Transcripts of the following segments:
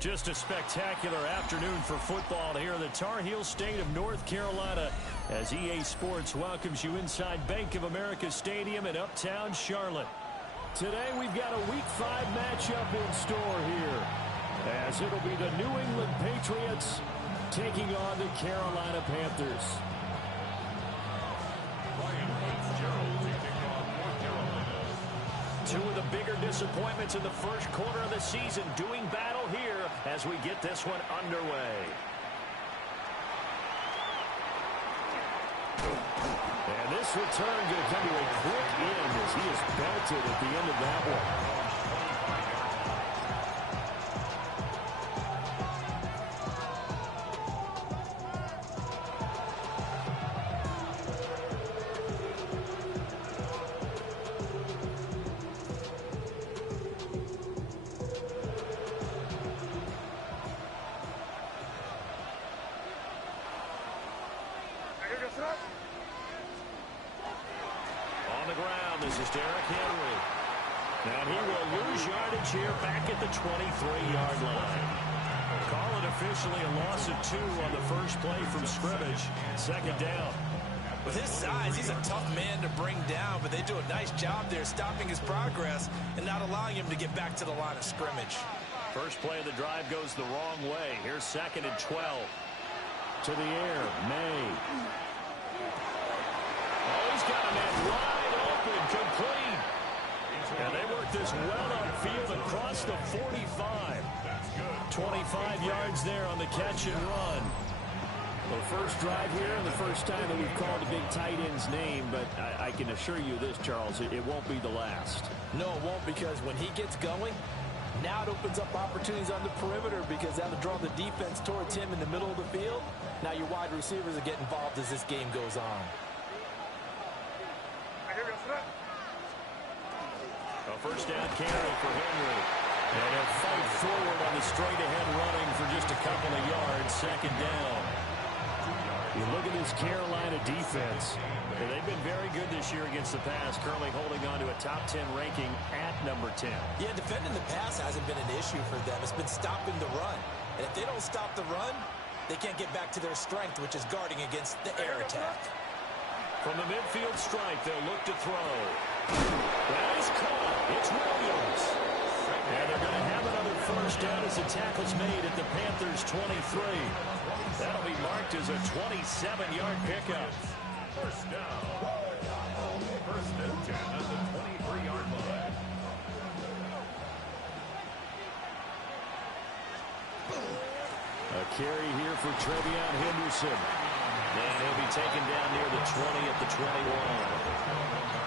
Just a spectacular afternoon for football here in the Tar Heel state of North Carolina as EA Sports welcomes you inside Bank of America Stadium in Uptown Charlotte. Today we've got a Week 5 matchup in store here as it'll be the New England Patriots taking on the Carolina Panthers. Two of the bigger disappointments in the first quarter of the season doing battle here as we get this one underway. And this return going to come to a quick end as he is belted at the end of that one. On the ground, this is Derrick Henry. And he will lose yardage here back at the 23-yard line. Call it officially a loss of 2 on the first play from scrimmage. Second down. With his size, he's a tough man to bring down, but they do a nice job there stopping his progress and not allowing him to get back to the line of scrimmage. First play of the drive goes the wrong way. Here's 2nd and 12. To the air, May. Oh, he's got a man wide open, complete. And they work this well upfield across the 45. 25 yards there on the catch and run. The first drive here and the first time that we've called a big tight end's name, but I can assure you this, Charles, it won't be the last. No, it won't, because when he gets going, now it opens up opportunities on the perimeter because that'll draw the defense towards him in the middle of the field. Now your wide receivers will get involved as this game goes on. A first down carry for Henry. And he'll fight forward on the straight-ahead running for just a couple of yards. Second down. You look at this Carolina defense. They've been very good this year against the pass, currently holding on to a top 10 ranking at number 10. Yeah, defending the pass hasn't been an issue for them. It's been stopping the run. And if they don't stop the run, they can't get back to their strength, which is guarding against the air attack. From the midfield stripe, they'll look to throw. That is caught. It's Williams. And they're going to have another first down as the tackle's made at the Panthers' 23. That'll be marked as a 27-yard pickup. First down. First and 10 at the 23-yard line. A carry here for Trevion Henderson. And he'll be taken down near the 20 at the 21.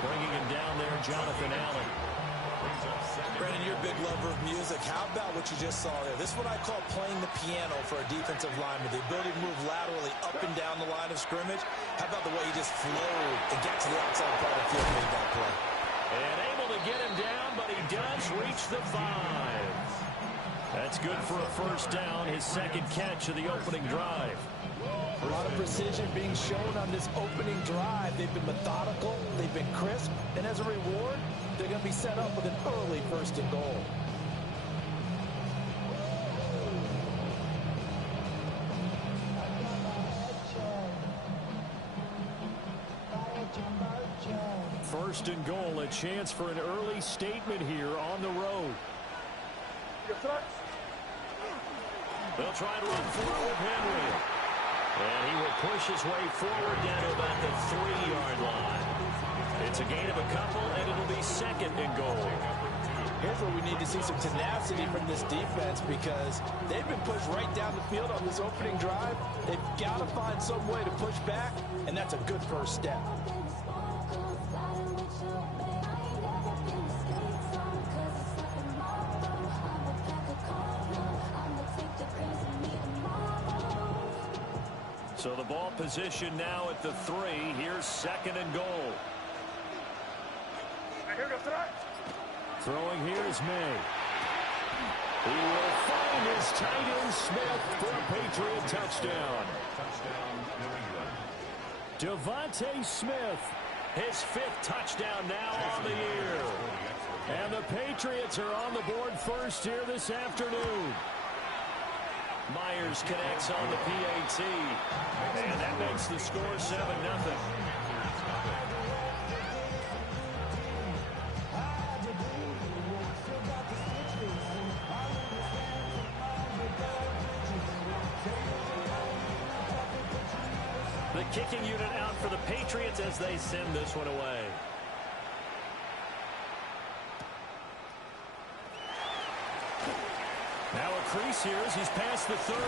Bringing him down there, Jonathan Allen. Brandon, you're a big lover of music. How about what you just saw there? This is what I call playing the piano for a defensive lineman. The ability to move laterally up and down the line of scrimmage. How about the way he just flowed and got to the outside part of the field and made that play? And able to get him down, but he does reach the 5. That's good for a first down, his second catch of the opening drive. A lot of precision being shown on this opening drive. They've been methodical, they've been crisp, and as a reward, they're going to be set up with an early first and goal. First and goal, a chance for an early statement here on the road. They'll try to run forward with Henry. And he will push his way forward down to about the 3-yard line. It's a gain of a couple, and it'll be second and goal. Here's where we need to see some tenacity from this defense because they've been pushed right down the field on this opening drive. They've got to find some way to push back, and that's a good first step. So the ball position now at the 3. Here's second and goal. Throwing here is May. He will find his tight end Smith for a Patriot touchdown. Devontae Smith, his 5th touchdown now on the year. And the Patriots are on the board first here this afternoon. Myers connects on the PAT. And that makes the score 7-0. The kicking unit out for the Patriots as they send this one away. Now a crease here as he's past the 30.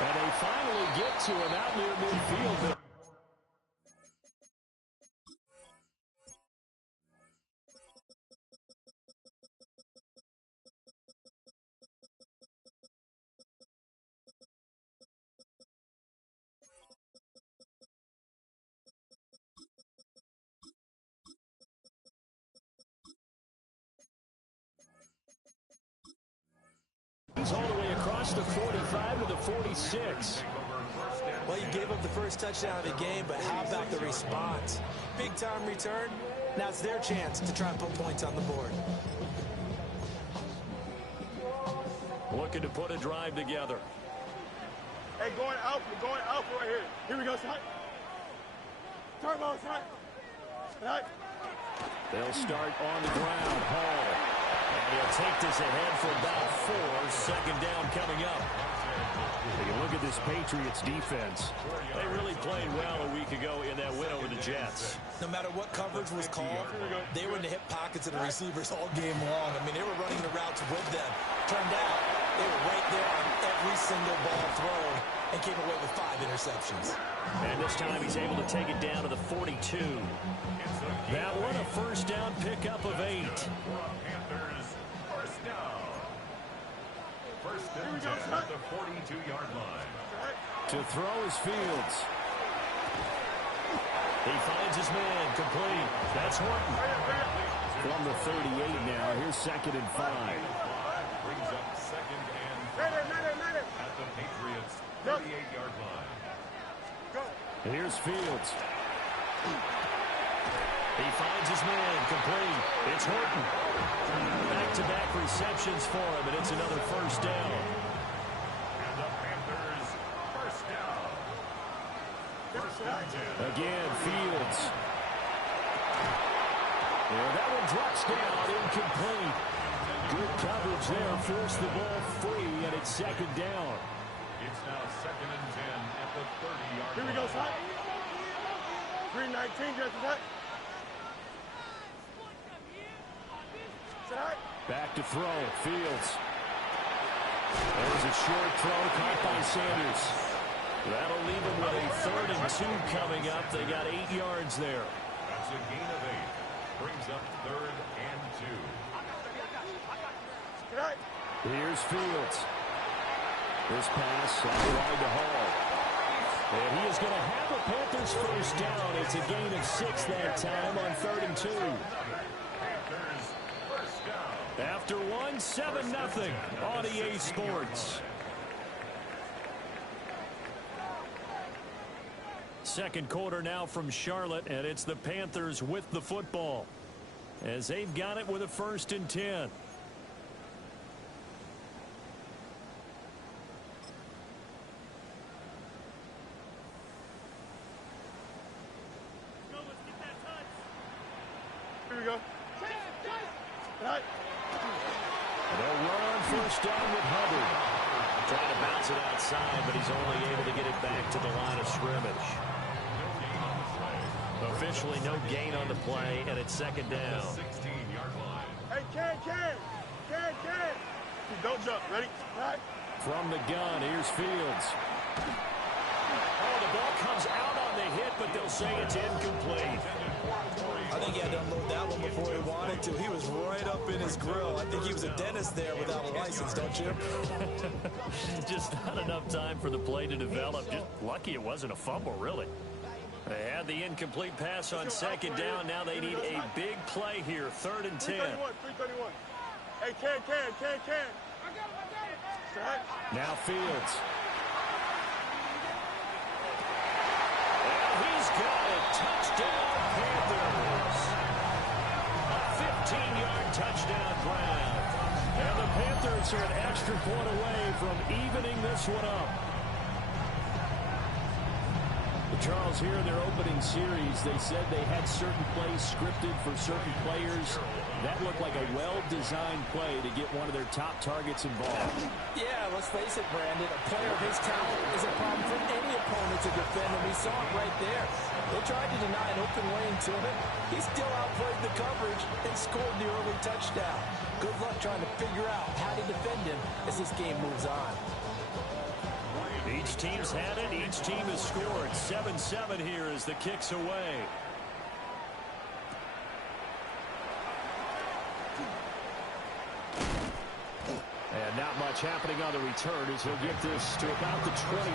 And they finally get to him out near midfield. All the way across the 45 to the 46. Well, you gave up the first touchdown of the game, but how about the response? Big-time return. Now it's their chance to try and put points on the board. Looking to put a drive together. Hey, going out right here. Here we go, son. Turbo, son. Right. They'll start on the ground. Hall. And he'll take this ahead for about 4. Second down coming up. Take a look at this Patriots defense. They really played well a week ago in that win over the Jets. No matter what coverage was called, they were in the hip pockets of the receivers all game long. I mean, they were running the routes with them. Turned out, they were right there on every single ball thrown and came away with 5 interceptions. And this time he's able to take it down to the 42. That one a first down pickup of 8. First and 10 at the 42-yard line. To throw is Fields. He finds his man complete. That's Horton. From the 38 now, here's 2nd and 5. Brings up 2nd and 5 at the Patriots 38-yard line. And here's Fields. He finds his man complete. It's Horton. Back-to-back receptions for him, and it's another first down. And the Panthers first down. First and 10. Again, Fields. And that one drops down, incomplete. Good coverage there, forced the ball free, and it's 2nd down. It's now 2nd and 10 at the 30-yard line. Here we go, son. 319, just that. Back to throw, Fields. There's a short throw caught by Sanders. That'll leave them with a 3rd and 2 coming up. They got 8 yards there. That's a gain of 8. Brings up 3rd and 2. Here's Fields. This pass wide to Hall. And he is going to have a Panthers first down. It's a gain of 6 that time on 3rd and 2. After 1, 7-0 on EA Sports. Second quarter now from Charlotte, and it's the Panthers with the football as they've got it with a 1st and 10. Here we go. Right. They'll run first down with Hubbard. Trying to bounce it outside, but he's only able to get it back to the line of scrimmage. Officially no gain on the play, and it's 2nd down. 16-yard line. Hey, Ken. Don't jump. Ready? Right. From the gun, here's Fields. Oh, the ball comes out on the hit, but they'll say it's incomplete. I think he had to unload that one before he wanted to. He was right up in his grill. I think he was a dentist there without a license, don't you? Just not enough time for the play to develop. Just lucky it wasn't a fumble, really. They had the incomplete pass on 2nd down. Now they need a big play here. 3rd and 10. 331. Hey, Ken. Now Fields. And he's got it. Touchdown, Panthers. A 15-yard touchdown ground. And the Panthers are an extra point away from evening this one up. Charles, here in their opening series, they said they had certain plays scripted for certain players. That looked like a well-designed play to get one of their top targets involved. Yeah, let's face it, Brandon. A player of his talent is a problem for any opponent to defend, and we saw it right there. They tried to deny an open lane to him. He still outplayed the coverage and scored the early touchdown. Good luck trying to figure out how to defend him as this game moves on. Each team's had it. Each team has scored. 7-7 here as the kick's away. And not much happening on the return as he'll get this to about the 23.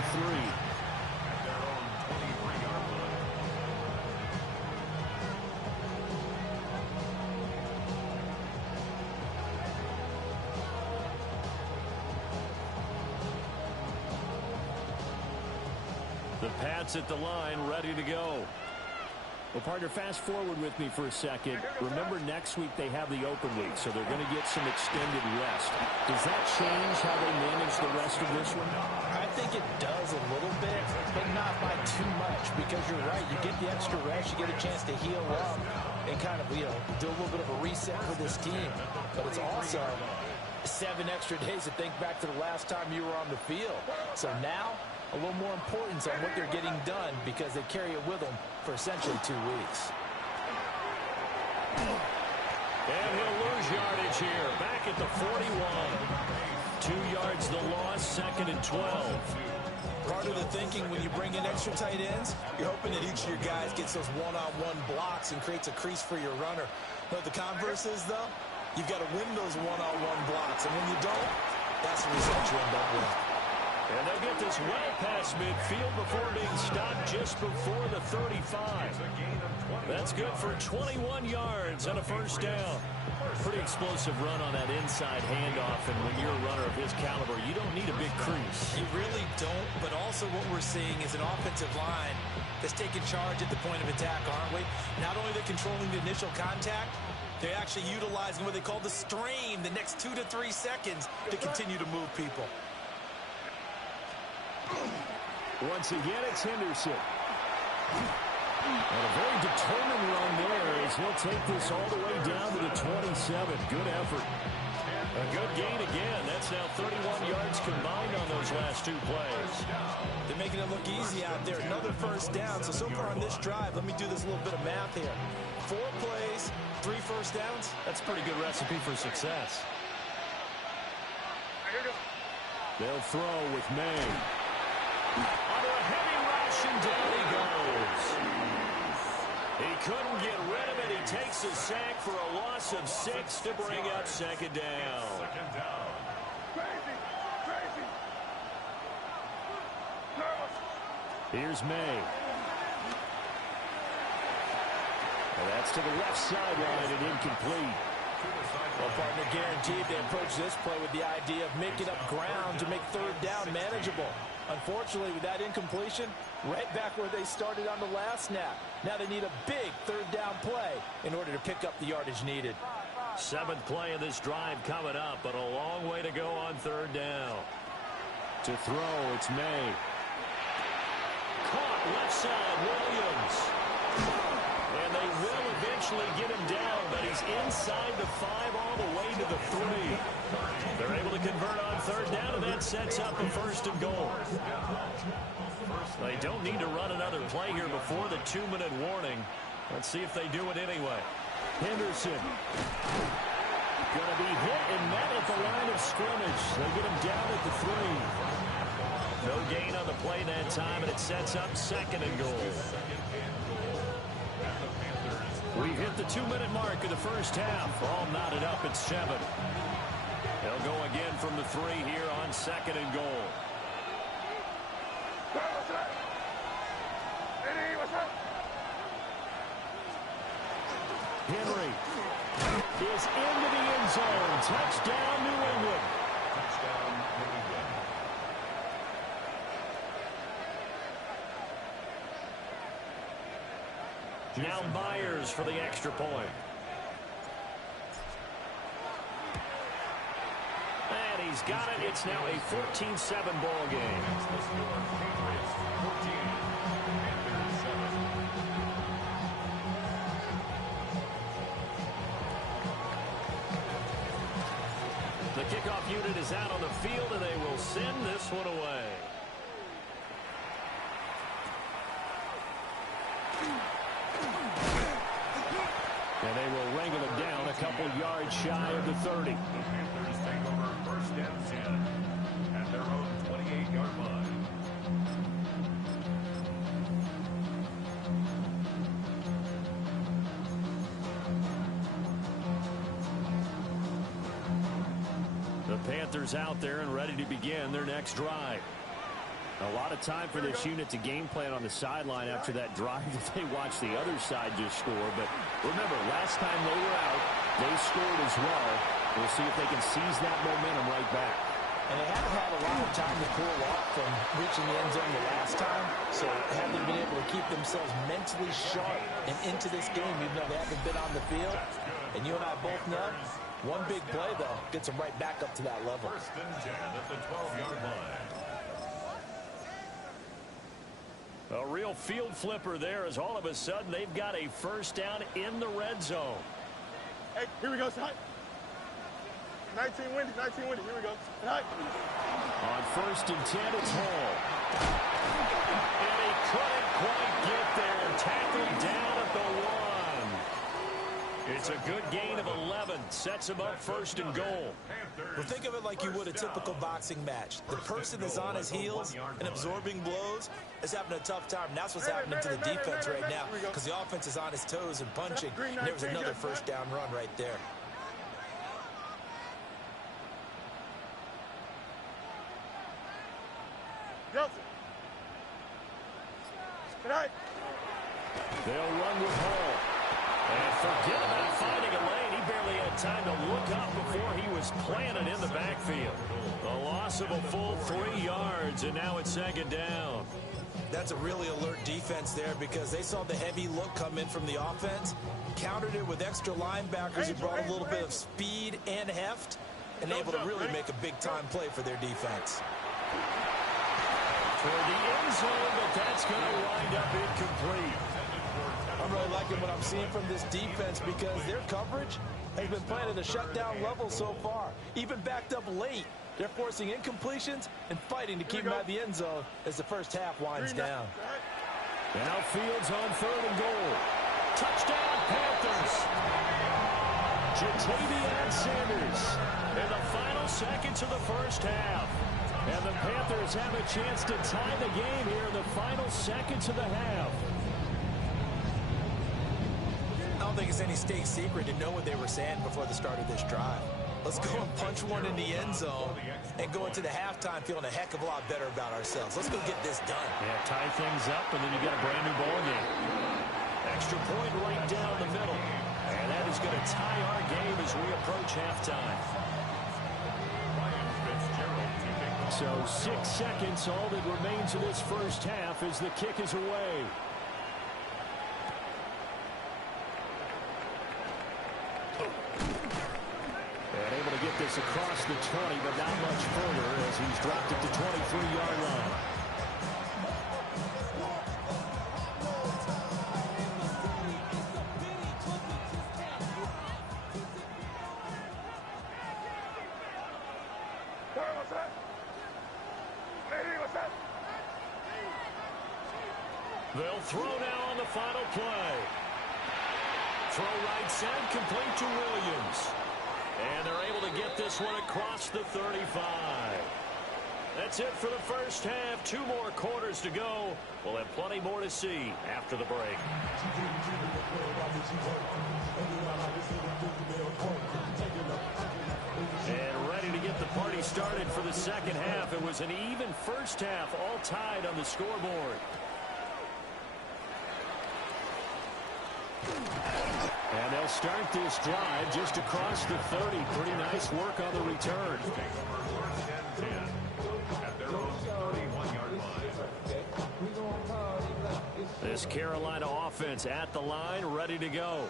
The Pats at the line, ready to go. Well, partner, fast forward with me for a second. Remember, next week they have the open week, so they're going to get some extended rest. Does that change how they manage the rest of this one? I think it does a little bit, but not by too much, because you're right. You get the extra rest, you get a chance to heal up and kind of, do a little bit of a reset for this team. But it's also 7 extra days to think back to the last time you were on the field. So now, a little more importance on what they're getting done because they carry it with them for essentially 2 weeks. And he'll lose yardage here. Back at the 41. 2 yards the loss, 2nd and 12. Part of the thinking when you bring in extra tight ends, you're hoping that each of your guys gets those one-on-one blocks and creates a crease for your runner. But the converse is, though, you've got to win those one-on-one blocks. And when you don't, that's the result you end up with. And they'll get this well past midfield before being stopped just before the 35. That's good for 21 yards and a first down. Pretty explosive run on that inside handoff, and when you're a runner of his caliber, you don't need a big crease. You really don't, but also what we're seeing is an offensive line that's taking charge at the point of attack, aren't we? Not only are they controlling the initial contact, they're actually utilizing what they call the strain, the next 2 to 3 seconds to continue to move people. Once again, it's Henderson. And a very determined run there as he'll take this all the way down to the 27. Good effort. A good gain again. That's now 31 yards combined on those last 2 plays. They're making it look easy out there. Another first down. So far on this drive, let me do this little bit of math here. 4 plays, 3 first downs. That's a pretty good recipe for success. They'll throw with May. Under a heavy rush, and down he goes. He couldn't get rid of it. He takes a sack for a loss of 6 to bring up 2nd down. Here's May. And that's to the left sideline and incomplete. Well, partner, guaranteed they approach this play with the idea of making up ground to make 3rd down manageable. Unfortunately, with that incompletion, right back where they started on the last snap. Now they need a big 3rd down play in order to pick up the yardage needed. 7th play of this drive coming up, but a long way to go on 3rd down. To throw, it's May. Caught left side, Williams. And they will eventually get him down, but he's inside the 5 all the way to the 3. They're able to convert on 3rd down, and that sets up a 1st and goal. They don't need to run another play here before the 2-minute warning. Let's see if they do it anyway. Henderson. Going to be hit and met at the line of scrimmage. They get him down at the 3. No gain on the play that time, and it sets up 2nd and goal. We've hit the 2-minute mark of the first half. All knotted up at 7. They'll go again from the 3 here on 2nd and goal. Henry is into the end zone. Touchdown, New England. Touchdown, New England. Now Myers for the extra point. he's got it. It's now a 14-7 ball game. Patriots 14, Panthers 7. The kickoff unit is out on the field, and they will send this one away. And they will wrangle it down a couple yards shy of the 30. The Panthers take over first and 10 at their own 28-yard line. The Panthers out there and ready to begin their next drive. A lot of time for this unit to game plan on the sideline after that drive that they watched the other side just score. But remember, last time they were out, they scored as well. We'll see if they can seize that momentum right back. And they haven't had a lot of time to cool off from reaching the end zone the last time. So have they been able to keep themselves mentally sharp and into this game, even though they haven't been on the field? And you and I both know, one big play, though, gets them right back up to that level. First and 10 at the 12-yard line. A real field flipper there as all of a sudden they've got a first down in the red zone. Hey, here we go, son. 19 windy, here we go. Right. On first and 10, it's Hall. And he couldn't quite get there. Tackled down at the 1. It's a good gain of 11. Sets him up first and goal. Well, think of it like you would a typical boxing match. The person is on his heels and absorbing blows is having a tough time. And that's what's happening to the defense right now because the offense is on his toes and punching. And there was another first down run right there. Johnson. Good night. They'll run with Hall. And forget about finding a lane. He barely had time to look up before he was planted in the backfield. A loss of a full 3 yards, and now it's second down. That's a really alert defense there because they saw the heavy look come in from the offense, countered it with extra linebackers who brought a little bit of speed and heft, and able to really make a big-time play for their defense. Toward the end zone, but that's going to wind up incomplete. I'm really liking what I'm seeing from this defense because their coverage has been playing at a shutdown level so far. Even backed up late, they're forcing incompletions and fighting to keep them out of the end zone as the first half winds down. Now Fields on third and goal. Touchdown, Panthers. Jatavion Sanders in the final seconds of the first half. And the Panthers have a chance to tie the game here in the final seconds of the half. I don't think it's any state secret to know what they were saying before the start of this drive. Let's go and punch one in the end zone and go into the halftime feeling a heck of a lot better about ourselves. Let's go get this done. Yeah, tie things up, and then you get a brand new ball game. Extra point right down the middle. And that is going to tie our game as we approach halftime. So 6 seconds, all that remains of this first half as the kick is away. And able to get this across the 20, but not much further as he's dropped it to 23-yard line. They'll throw now on the final play. Throw right side, complete to Williams. And they're able to get this one across the 35. That's it for the first half. 2 more quarters to go. We'll have plenty more to see after the break. And ready to get the party started for the second half. It was an even first half, all tied on the scoreboard. And they'll start this drive just across the 30. Pretty nice work on the return. This Carolina offense at the line, ready to go.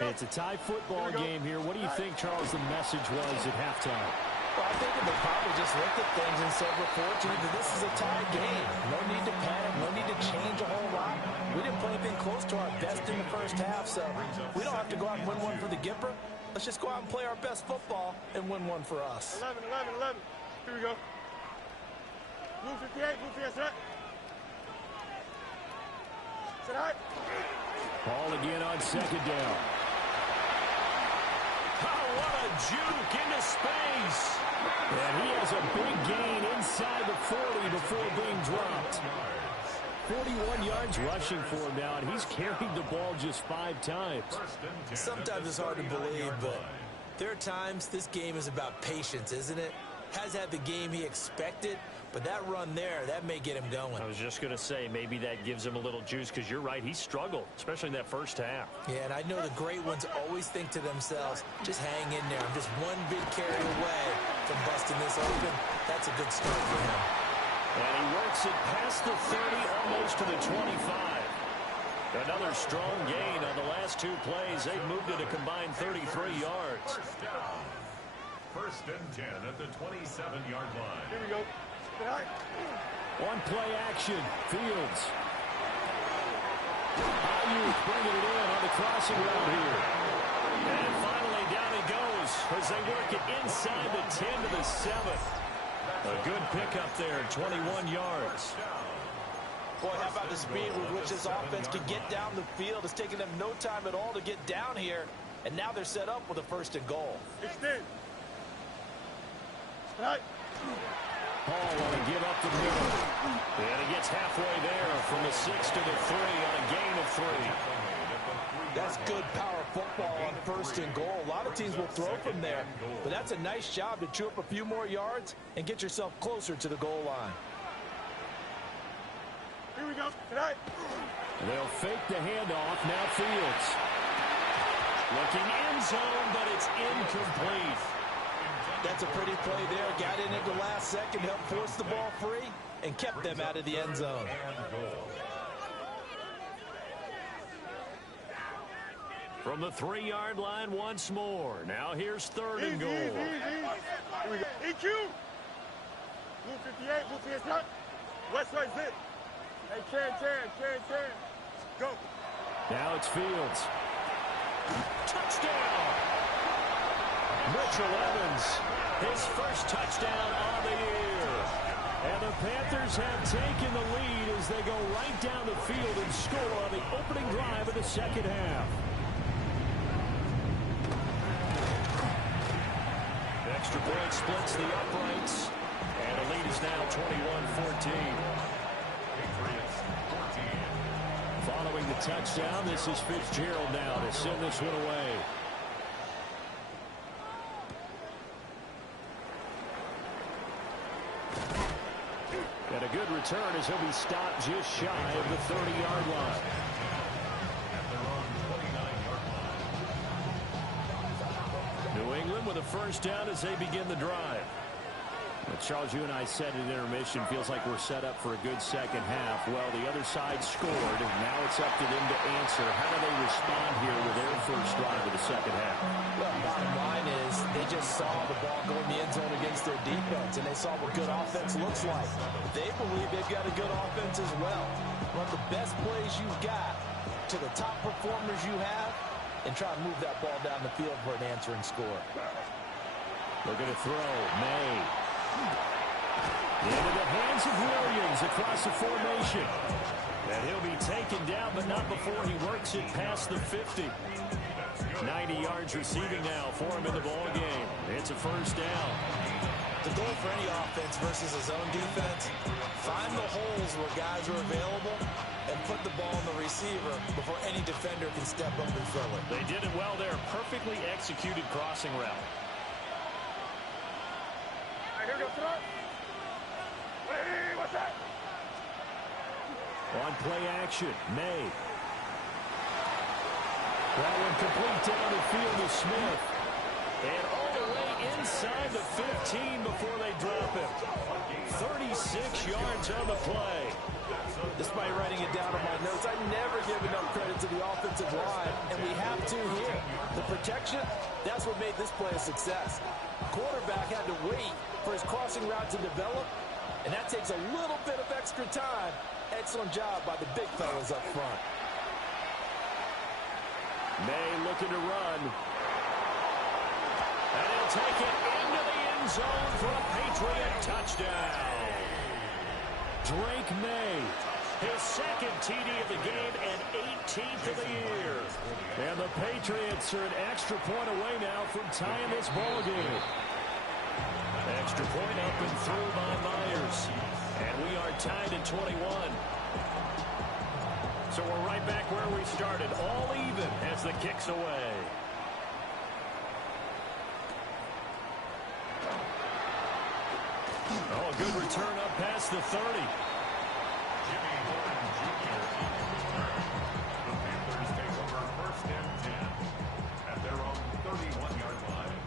It's a tie football game here. What do you think, Charles, the message was at halftime? Well, I think they probably just looked at things and said, we're fortunate that this is a tie game. No need to panic, no need to change a whole lot. We didn't play anything close to our best in the first half, so we don't have to go out and win one for the Gipper. Let's just go out and play our best football and win one for us. 11. Here we go. Blue 58, blue 58, set. Set high. Ball again on second down. Oh, what a juke into space. And he has a big gain inside the 40 before being dropped. 41 yards rushing for him now, and he's carried the ball just 5 times. Sometimes it's hard to believe, but there are times this game is about patience, isn't it? Has had the game he expected, but that run there, that may get him going. I was just going to say, maybe that gives him a little juice, because you're right, he struggled, especially in that first half. Yeah, and I know the great ones always think to themselves, just hang in there. I'm just one big carry away from busting this open. That's a good start for him. And he works it past the 30, almost to the 25. Another strong gain on the last 2 plays. They've moved it a combined 33 yards. First down. 1st and 10 at the 27-yard line. Here we go. Set high. On play action, Fields. Ayuk bringing it in on the crossing route here. And finally down he goes as they work it inside the 10 to the 7. A good pickup there, 21 yards. Boy, how about the speed with which this offense can get down the field? It's taken them no time at all to get down here, and now they're set up with a 1st and goal. Extend. Set high. Hall want to give up the middle. And he gets halfway there from the 6 to the 3 on a gain of 3. That's good power football on 1st and goal. A lot of teams will throw from there, but that's a nice job to chew up a few more yards and get yourself closer to the goal line. Here we go. Set high. They'll fake the handoff. Now Fields. Looking end zone, but it's incomplete. That's a pretty play there. Got in at the last second, helped force the ball free, and kept them out of the end zone. From the 3-yard line once more. Now here's 3rd and goal. Here we go. EQ. Blue 58, blue 58, set. West side zip. Hey, Can. Go. Now it's Fields. Touchdown! Mitchell Evans, his first touchdown on the year. And the Panthers have taken the lead as they go right down the field and score on the opening drive of the 2nd half. Extra point splits the uprights. And the lead is now 21-14. Following the touchdown, this is Fitzgerald now to send this one away. And a good return as he'll be stopped just shy of the 30-yard line. New England with a 1st down as they begin the drive. Well, Charles, you and I said at intermission, feels like we're set up for a good 2nd half. Well, the other side scored, and now it's up to them to answer. How do they respond here with their first drive of the 2nd half? Well, bottom line is they just saw the ball go in the end zone against their defense, and they saw what good offense looks like. They believe they've got a good offense as well. Run the best plays you've got to the top performers you have, and try and move that ball down the field for an answering score. Looking to throw. May. Into the hands of Williams across the formation. And he'll be taken down, but not before he works it past the 50. 90 yards receiving now for him in the ball game. It's a 1st down. The goal for any offense versus a zone defense, find the holes where guys are available and put the ball on the receiver before any defender can step up and fill it. They did it well there. Perfectly executed crossing route. Here we go, set up. Hey, what's that? On play action, May. That one complete down the field to Smith. And all the way inside the 15 before they drop him. 36 yards on the play. Despite writing it down on my notes, I never give enough credit to the offensive line, and we have to here. The protection, that's what made this play a success. quarterback had to wait for his crossing route to develop, and that takes a little bit of extra time. Excellent job by the big fellas up front. May looking to run. And he'll take it into the end zone for a Patriot touchdown. Drake May, his second TD of the game and 18th of the year. And the Patriots are an extra point away now from tying this ball game. Extra point up and through by Myers. And we are tied at 21. So we're right back where we started, all even as the kick's away. Oh, a good return up past the 30. Jimmy Horn Jr. The Panthers take over first and 10 at their own 31-yard line.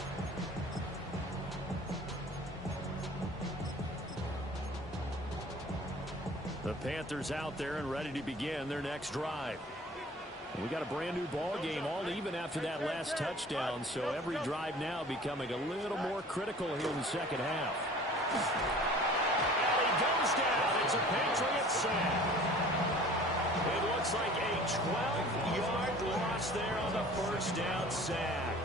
The Panthers out there and ready to begin their next drive. We got a brand new ball game, all even after that last touchdown, so every drive now becoming a little more critical here in the second half. And he goes down. It's a Patriot sack. It looks like a 12-yard loss there on the first down sack.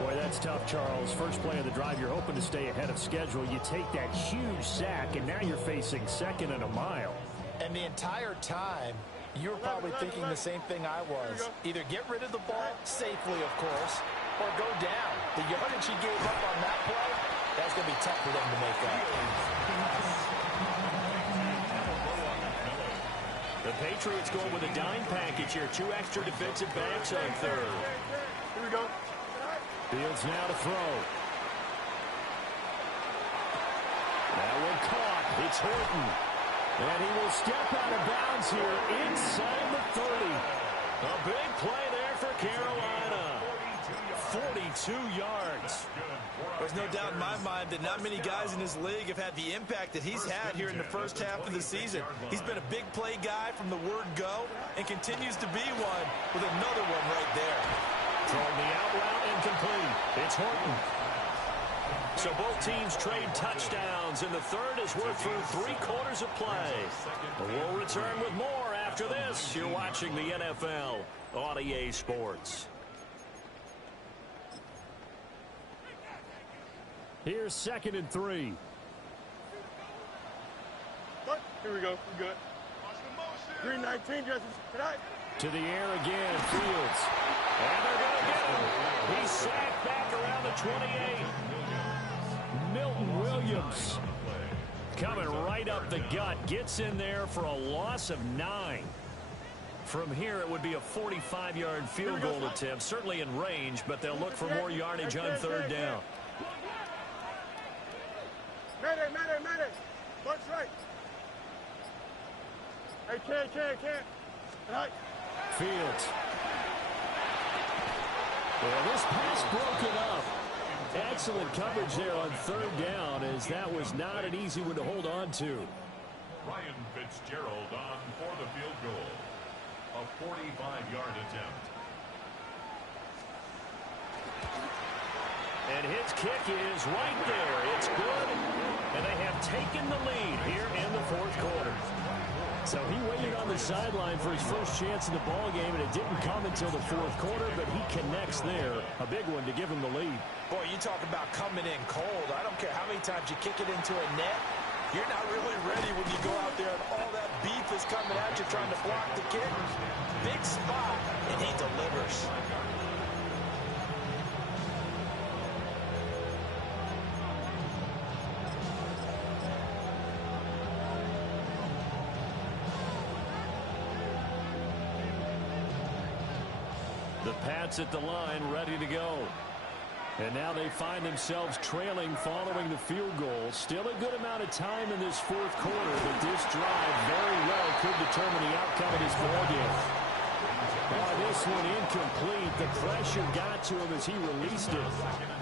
Boy, that's tough, Charles. First play of the drive, you're hoping to stay ahead of schedule. You take that huge sack, and now you're facing second and a mile. And the entire time, you're probably thinking the same thing I was. Either get rid of the ball, safely, of course, or go down. The yardage he gave up on that play, that's going to be tough for them to make up. The Patriots going with a dime package here. 2 extra defensive backs on third. Here we go. Fields now to throw. That one caught. It's Horton. And he will step out of bounds here inside the 30. A big play there for Carolina. 42 yards. There's no doubt in my mind that not many guys in this league have had the impact that he's had here in the first half of the season. He's been a big play guy from the word go and continues to be one with another one right there. Throwing the out route incomplete. It's Horton. So both teams trade touchdowns, and the third as we're through 3 quarters of play. We'll return with more after this. You're watching the NFL on EA Sports. Here's 2nd and 3. Here we go. We good. Green 19 dresses tonight. To the air again, Fields. And they're going to get him. He's sacked back around the 28. Milton Williams coming right up the gut. Gets in there for a loss of 9. From here, it would be a 45-yard field goal attempt. Certainly in range, but they'll look for more yardage on third down. Mayday. Watch right. Hey, can. Right. Fields. Well, this pass broken up. Excellent coverage there on third down, as that was not an easy one to hold on to. Ryan Fitzgerald on for the field goal. A 45-yard attempt. And his kick is right there. It's good. And they have taken the lead here in the fourth quarter. So he waited on the sideline for his first chance in the ball game, and it didn't come until the fourth quarter, but he connects there. A big one to give him the lead. Boy, you talk about coming in cold. I don't care how many times you kick it into a net. You're not really ready when you go out there and all that beef is coming at you trying to block the kick. Big spot, and he delivers. The Pats at the line, ready to go. And now they find themselves trailing following the field goal. Still a good amount of time in this fourth quarter, but this drive very well could determine the outcome of this ballgame. This one incomplete. The pressure got to him as he released it.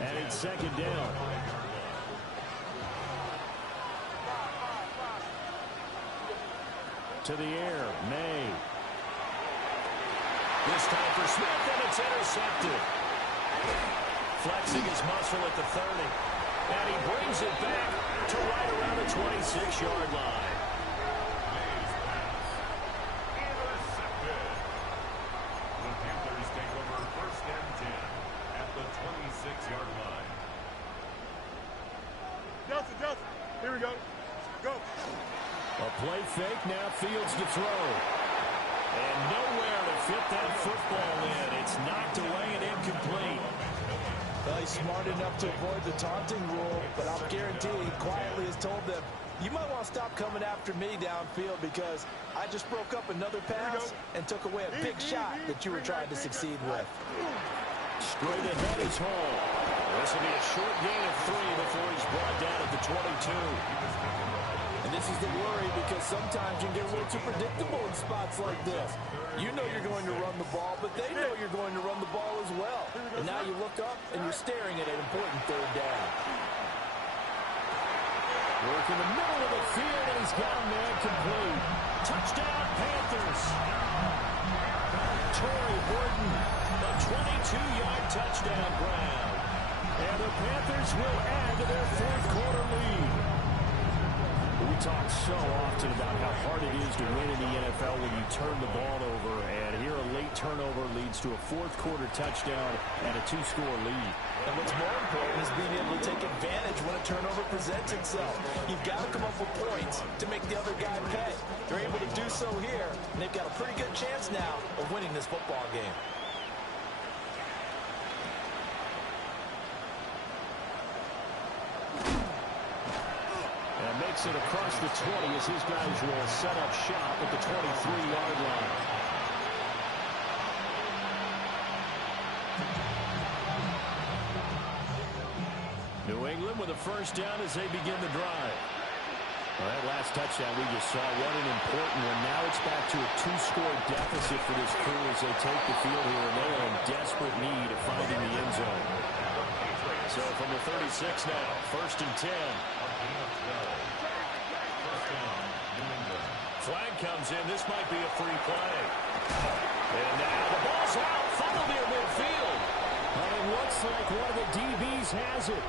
And it's second down. To the air, May. This time for Smith, and it's intercepted. flexing his muscle at the 30. And he brings it back to right around the 26-yard line. Mays pass. Intercepted. The Panthers take over first and 10 at the 26-yard line. Delta. Here we go. Go. A play fake, now Fields to throw. And nowhere to fit that football in. It's knocked away and incomplete. Well, he's smart enough to avoid the taunting rule, but I'll guarantee he quietly has told them, you might want to stop coming after me downfield because I just broke up another pass and took away a big shot that you were trying to succeed with. Straight ahead is Hall. This will be a short gain of 3 before he's brought down at the 22. And this is the worry because sometimes you can get a little too predictable in spots like this. You know you're going to run the ball, but they know you're going to run the ball as well. And now you look up and you're staring at an important third down. Work in the middle of the field, and he's got a man complete. Touchdown, Panthers. Torrey Horton, a 22-yard touchdown grab. And the Panthers will add to their fourth quarter lead. We talk so often about how hard it is to win in the NFL when you turn the ball over, and here a late turnover leads to a fourth quarter touchdown and a 2-score lead. And what's more important is being able to take advantage when a turnover presents itself. You've got to come up with points to make the other guy pay. They're able to do so here, and they've got a pretty good chance now of winning this football game. Makes it across the 20 as his guys will set up shop at the 23-yard line. New England with a first down as they begin the drive. Well, that last touchdown we just saw, what an important one. Now it's back to a 2-score deficit for this crew as they take the field here, and they are in desperate need of finding the end zone. So from the 36 now, first and 10. Flag comes in. This might be a free play. And now the ball's out. Funnel near midfield. And it looks like one of the DBs has it.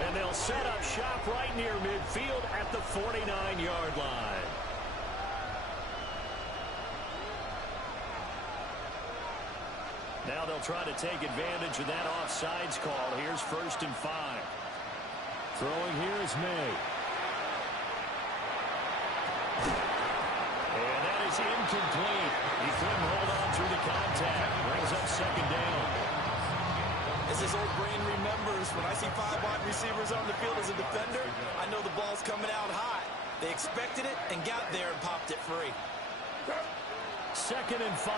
And they'll set up shop right near midfield at the 49-yard line. Now they'll try to take advantage of that offsides call. Here's first and 5. Throwing here is May. And that is incomplete. He couldn't hold on through the contact. Brings up second down. As his old brain remembers, when I see 5 wide receivers on the field as a defender, I know the ball's coming out high. They expected it and got there and popped it free. Second and 5.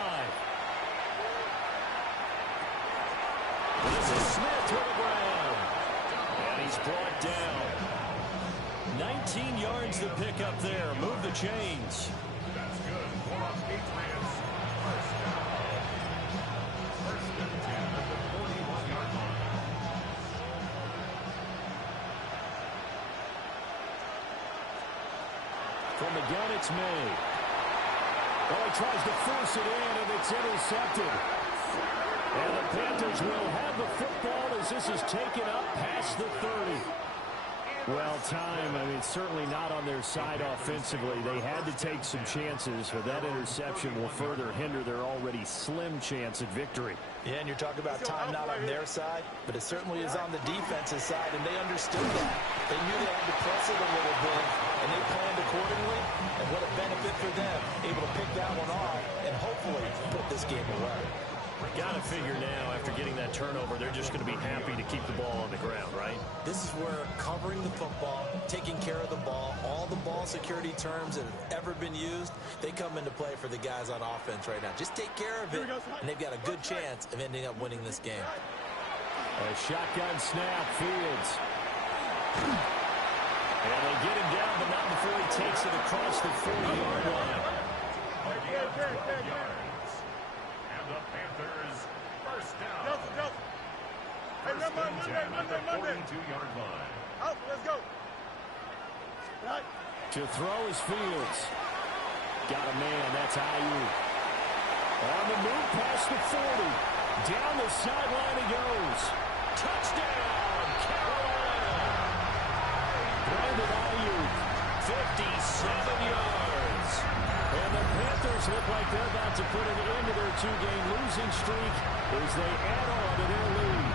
This is Smith to the ground. And he's brought down. 19 yards to pick up there. Move the chains. That's good for the Patriots. First down. First and 10 at the 41-yard line. From the gun, it's May. Oh, he tries to force it in, and it's intercepted. And the Panthers will have the football as this is taken up past the 30. Well, time, I mean, certainly not on their side offensively. They had to take some chances, but that interception will further hinder their already slim chance at victory. Yeah, and you're talking about time not on their side, but it certainly is on the defense's side, and they understood that. They knew they had to press it a little bit, and they planned accordingly, and what a benefit for them, able to pick that one off and hopefully put this game away. Got to figure now, after getting that turnover, they're just going to be happy to keep the ball on the ground, right? This is where covering the football, taking care of the ball, all the ball security terms that have ever been used, they come into play for the guys on offense right now. Just take care of it, and they've got a good chance of ending up winning this game. A shotgun snap, Fields. And they get him down, but not before he takes it across the 40-yard line. And the Panthers first down. Hey, Monday. 42-yard line. Out, let's go. Right. To throw is Fields. Got a man, that's Ayuk. On the move past the 40. Down the sideline he goes. Touchdown, Carolina! Brandon Ayuk, 57 yards. And the Panthers look like they're about to put an end to their two-game losing streak as they add on to their lead.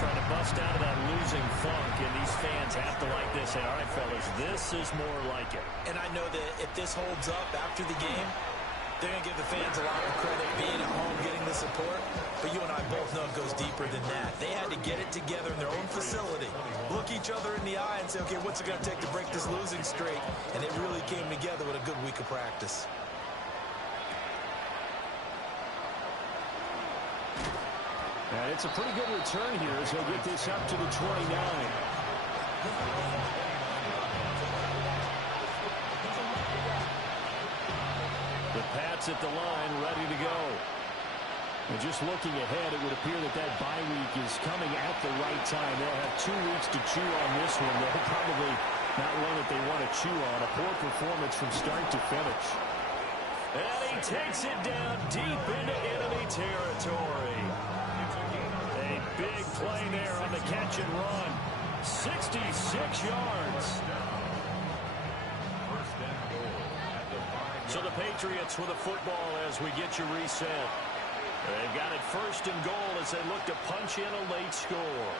Trying to bust out of that losing funk, and these fans have to like this. Say, all right, fellas, this is more like it. And I know that if this holds up after the game, they're going to give the fans a lot of credit being at home, getting the support. But you and I both know it goes deeper than that. They had to get it together in their own facility, look each other in the eye and say, okay, what's it going to take to break this losing streak? And it really came together with a good week of practice. And it's a pretty good return here as they'll get this up to the 29. The Pats at the line, ready to go. And just looking ahead, it would appear that that bye week is coming at the right time. They'll have 2 weeks to chew on this one. They'll probably not one that they want to chew on. A poor performance from start to finish. And he takes it down deep into enemy territory. A big play there on the catch and run. 66 yards. So the Patriots with a football as we get you reset. They've got it first and goal as they look to punch in a late score.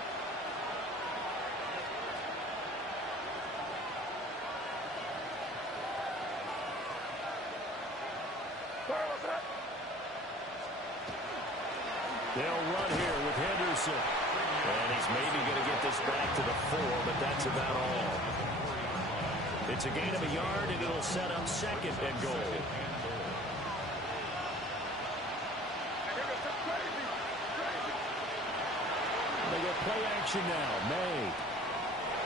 They'll run here with Henderson. And he's maybe going to get this back to the 4, but that's about all. It's a gain of a yard, and it'll set up second and goal. They get play action now. May.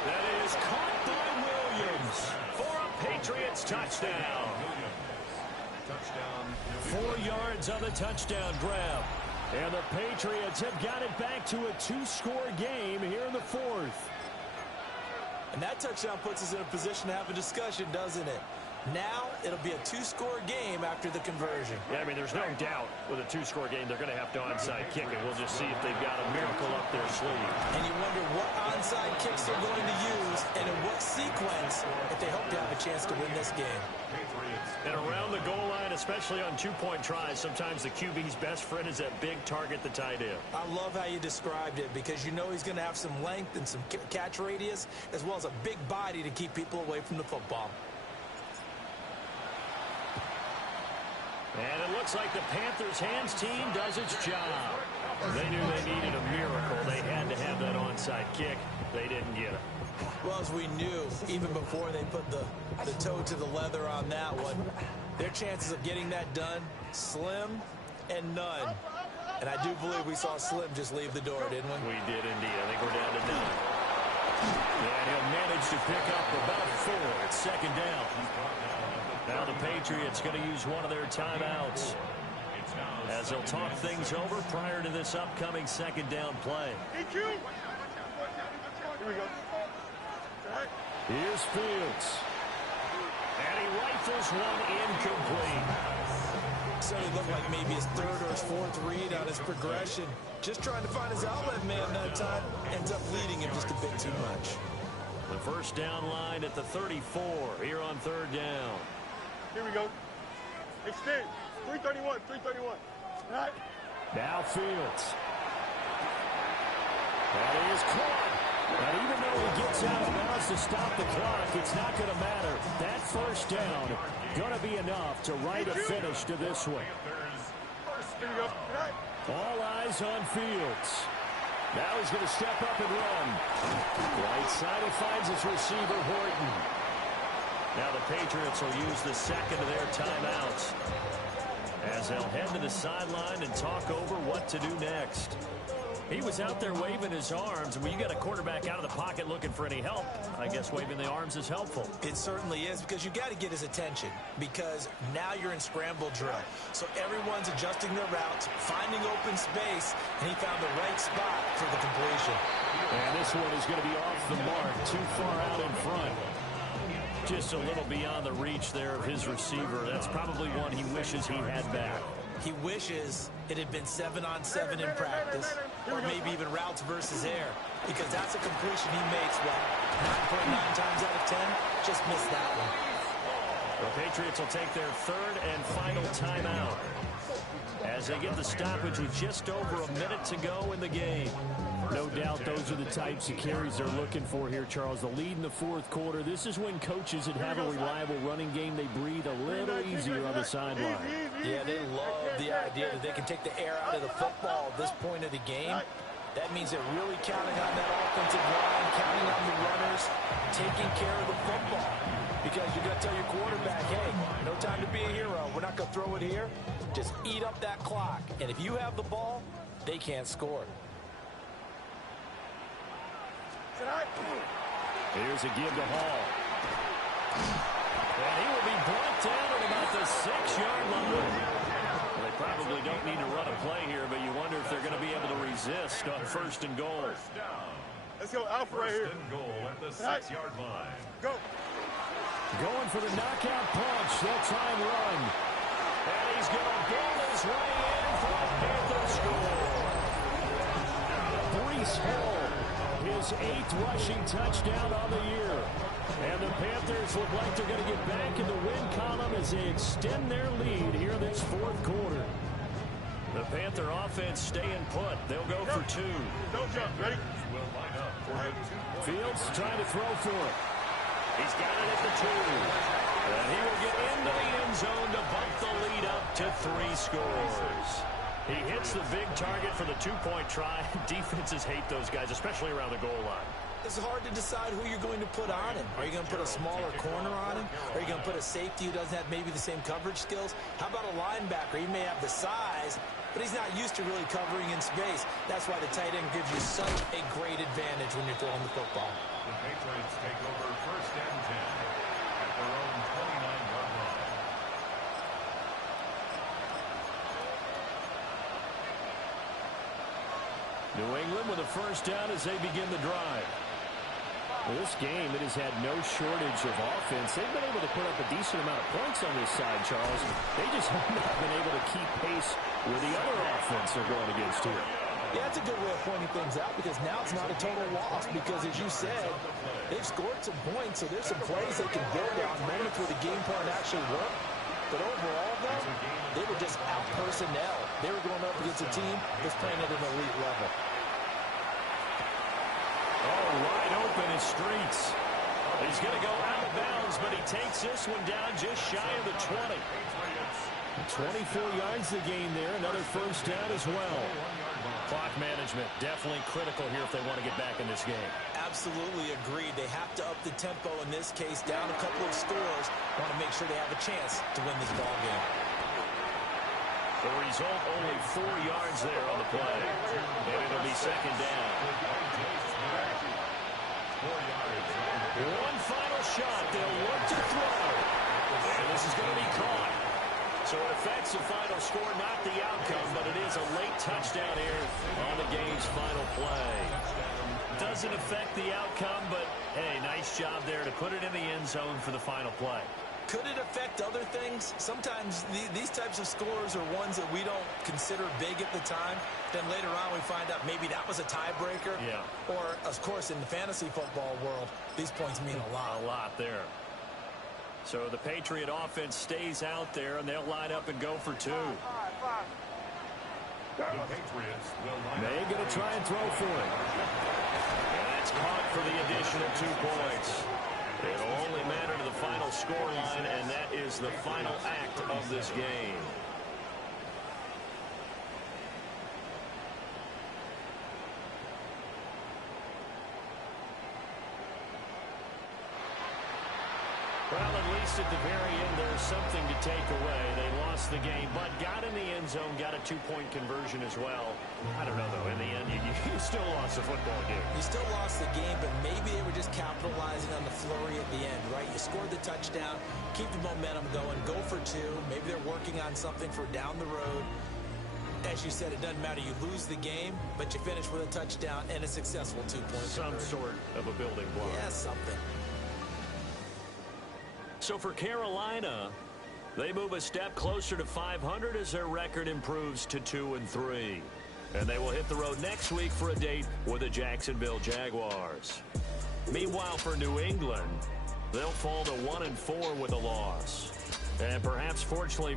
That is caught by Williams for a Patriots touchdown. 4 yards on the touchdown grab. And the Patriots have got it back to a 2-score game here in the 4th. And that touchdown puts us in a position to have a discussion, doesn't it? Now it'll be a 2-score game after the conversion. Yeah, I mean, there's no doubt with a 2-score game they're going to have to onside kick it. We'll just see if they've got a miracle up their sleeve. And you wonder what onside kicks they're going to use and in what sequence if they hope to have a chance to win this game. And around the goal line, especially on 2-point tries, sometimes the QB's best friend is that big target, the tight end. I love how you described it because you know he's going to have some length and some catch radius as well as a big body to keep people away from the football. And it looks like the Panthers' hands team does its job. They knew they needed a miracle. They had to have that onside kick. They didn't get it. Well, as we knew, even before they put the toe to the leather on that one, their chances of getting that done, slim and none. And I do believe we saw Slim just leave the door, didn't we? We did indeed. I think we're down to 9. And he'll manage to pick up about 4. It's second down. Now the Patriots going to use one of their timeouts as they'll talk things over prior to this upcoming second down play. Here we go. Here's Fields. And he rifles one incomplete. So he looked like maybe his 3rd or his 4th read on his progression. Just trying to find his outlet man that time. Ends up leading him just a bit too much. The first down line at the 34 here on 3rd down. Here we go. Extend. 331. 331. All right. Now Fields. That is caught. And even though he gets out of bounds to stop the clock, it's not going to matter. That first down going to be enough to write a finish to this one. Here we go. All eyes on Fields. Now he's going to step up and run. Right side, he finds his receiver, Horton. Now the Patriots will use the second of their timeouts as they'll head to the sideline and talk over what to do next. He was out there waving his arms, and when you got a quarterback out of the pocket looking for any help, I guess waving the arms is helpful. It certainly is, because you got to get his attention, because now you're in scramble drill. So everyone's adjusting their routes, finding open space, and he found the right spot for the completion. And this one is going to be off the mark, too far out in front. Just a little beyond the reach there of his receiver. That's probably one he wishes he had back. He wishes it had been 7-on-7 in practice. or maybe even routes versus air, because that's a completion he makes, well, 9.9 times out of 10, just missed that one. The Patriots will take their third and final timeout as they get the stoppage with just over a minute to go in the game. No doubt those are the types of carries they're looking for here, Charles. The lead in the fourth quarter. This is when coaches that have a reliable running game, they breathe a little easier on the sideline. Yeah, they love the idea that they can take the air out of the football at this point of the game. That means they're really counting on that offensive line, counting on the runners, taking care of the football. Because you're going to tell your quarterback, hey, no time to be a hero. We're not going to throw it here. Just eat up that clock. And if you have the ball, they can't score. Here's a give to Hall. And he will be brought down at about the 6-yard line. Well, they probably don't need to run a play here, but you wonder if they're going to be able to resist on first and goal. Let's go Alpha right here. First and goal at the 6-yard line. Go. Going for the knockout punch. They'll try and run. And he's going to build his way in for a Panthers score. Breece Hall, his 8th rushing touchdown on the year. And the Panthers look like they're going to get back in the win column as they extend their lead here this fourth quarter. The Panther offense staying put. They'll go for 2. Don't jump. Ready? Will line up for the 2-point. Fields trying to throw for it. He's got it at the 2. And he will get into the end zone to bump the lead up to 3 scores. He hits the big target for the 2-point try. Defenses hate those guys, especially around the goal line. It's hard to decide who you're going to put on him. Are you going to put a smaller corner on him? Are you going to put a safety who doesn't have maybe the same coverage skills? How about a linebacker? He may have the size, but he's not used to really covering in space. That's why the tight end gives you such a great advantage when you're throwing the football. The Patriots take over first and 10 at their own 29-yard line. New England with a first down as they begin the drive. Well, this game, it has had no shortage of offense. They've been able to put up a decent amount of points on this side, Charles. They just have not been able to keep pace with the other offense they're going against here. Yeah, that's a good way of pointing things out, because now it's not a total loss, because as you said, they've scored some points, so there's some plays they can build on, moments where the game plan actually worked. But overall, though, they were just out personnel. They were going up against a team that's playing at an elite level. Oh, wide open is Streets. He's going to go out of bounds, but he takes this one down just shy of the 20. 24 yards the gain there. Another first down as well. Clock management definitely critical here if they want to get back in this game. Absolutely agreed. They have to up the tempo in this case, down a couple of scores. Want to make sure they have a chance to win this ball game. The result, only 4 yards there on the play. And it'll be second down. 4 yards. One final shot. They'll look to throw. And this is going to be caught. So it affects the final score, not the outcome, but it is a late touchdown here on the game's final play. Doesn't affect the outcome, but, hey, nice job there to put it in the end zone for the final play. Could it affect other things? Sometimes these types of scores are ones that we don't consider big at the time. Then later on we find out maybe that was a tiebreaker. Yeah. Or, of course, in the fantasy football world, these points mean a lot. A lot there. So the Patriot offense stays out there, and they'll line up and go for 2. The Patriots will line May up. going to try and throw for it. And that's caught for the additional 2 points. It'll only matter to the final scoreline, and that is the final act of this game. Well, at least at the very end, there's something to take away. They lost the game, but got in the end zone, got a 2-point conversion as well. I don't know, though. In the end, you still lost the football game. You still lost the game, but maybe they were just capitalizing on the flurry at the end, right? You scored the touchdown, keep the momentum going, go for 2. Maybe they're working on something for down the road. As you said, it doesn't matter. You lose the game, but you finish with a touchdown and a successful 2-point Some conversion. sort of a building block. Yeah, something. So for Carolina, they move a step closer to 500 as their record improves to 2-3. And they will hit the road next week for a date with the Jacksonville Jaguars. Meanwhile, for New England, they'll fall to 1-4 with a loss. And perhaps fortunately